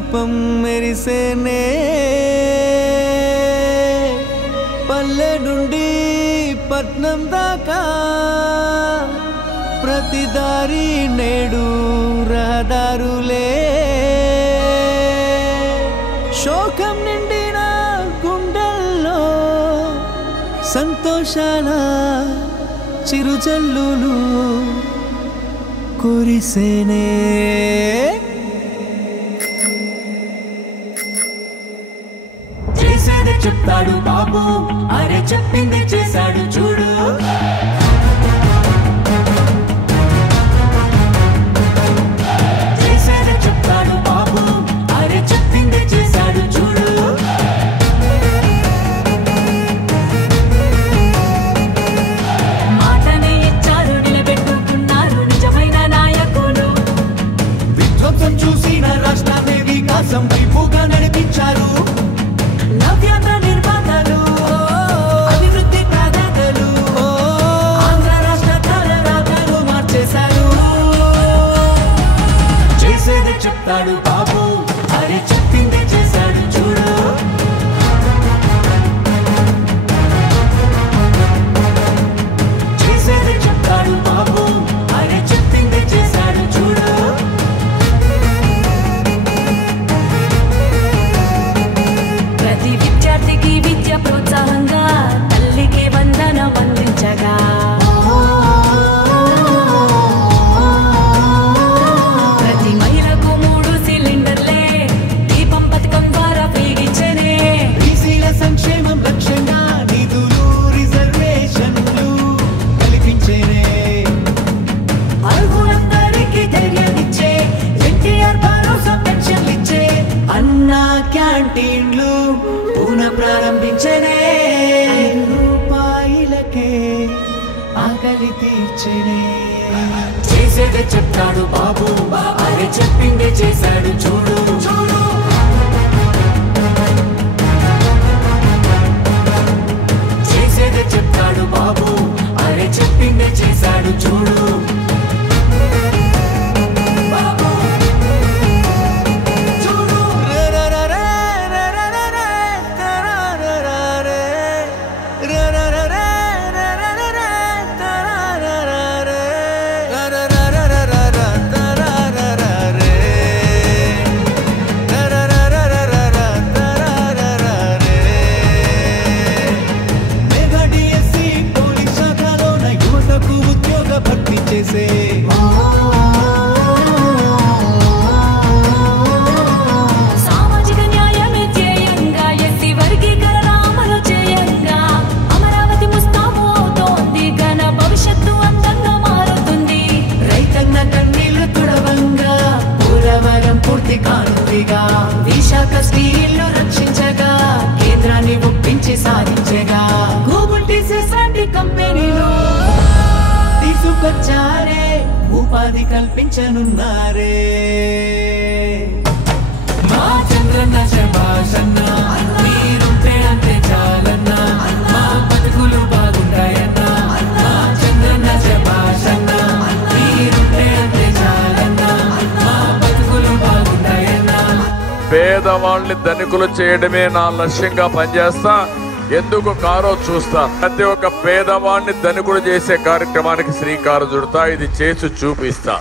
దీపం మెరిసేనే పల్లె నుండి పట్నం దాకా ప్రతి దారి నేడు రహదారులే శోకం నిండిన గుండెల్లో సంతోషాల చిరుజల్లులు కురిసేనే చేసేది చెప్తాడు బాబు అరే చెప్పింది చేశాడు చూడు చేసేది చెప్తాడు బాబు అరే చెప్పింది చేశాడు చూడు మాటనే ఇచ్చారు నిలబెట్టుకున్నారు నిజమైన నాయకులు విధ్వంసం చూసిన రాష్ట్రాన్ని వికాసం వైపుగా నడిపించారు నవ్యాంధ్ర నిర్మాతలు అభివృద్ధి ప్రదాతలు ఆంధ్ర రాష్ట్ర తలరాతలు మార్చేశారు చేసేది చెప్తాడు బాబు అరే చెప్పింది చేశాడు చూడు చేసేది చెప్తాడు బాబు అరే చెప్పింది చేశాడు చూడు ప్రతి విద్యార్థికి విద్య ప్రోత్సాహంగా తల్లికి వందనం అందించగా ప్రతి మహిళకు 3 సిలిండర్లే దీపం పథకం ద్వారా వెలిగించనే బీసీల సంక్షేమం లక్ష్యంగా నిధులు రిజర్వేషన్లు కల్పించేనే అర్హులందరికీ ధైర్యాన్నిచ్చే ఎన్టీఆర్ భరోసా పెన్షన్లు ఇచ్చే అన్నా క్యాంటీన్లు పునః ప్రారంభించనే రూపాయలకే ఆకలి తీర్చనే చేసేది చెప్తాడు బాబు అరే చెప్పింది చేశాడు చూడు చేసేది చెప్తాడు బాబు అరే చెప్పింది చేశాడు చూడు సామాజిక న్యాయమే ధ్యేయంగా ఎస్సీ వర్గీకరణ అమలు చేయంగా అమరావతి ముస్తాబు అవుతోంది ఘన భవిష్యత్తు అందంగా మారుతుంది రైతన్న కన్నీళ్లు తుడవంగా పోలవరం పూర్తి కానుందిగా విశాఖ స్టీల్ను రక్షించగా కేంద్రాన్ని ఒప్పించి సాధించగా గూగుల్ టీసీఎస్ లాంటి కంపెనీలు తీసుకొచ్చారే ఉపాధి కల్పించనున్నారే మా చంద్రన్న శభాషన్న మీరుంటే అంతే చాలన్న మా బతుకులు బాగుంటాయన్న మా చంద్రన్న శభాషన్న మీరుంటే అంతే చాలన్న మా బతుకులు బాగుంటాయన్న పేదవాళ్ళని ధనికులు చేయడమే నా లక్ష్యంగా పనిచేస్తా ఎందుకు కారో చూస్తా ప్రతి ఒక్క పేదవాడిని ధనికుడు చేసే కార్యక్రమానికి శ్రీకారం చుడతా ఇది చేసి చూపిస్తా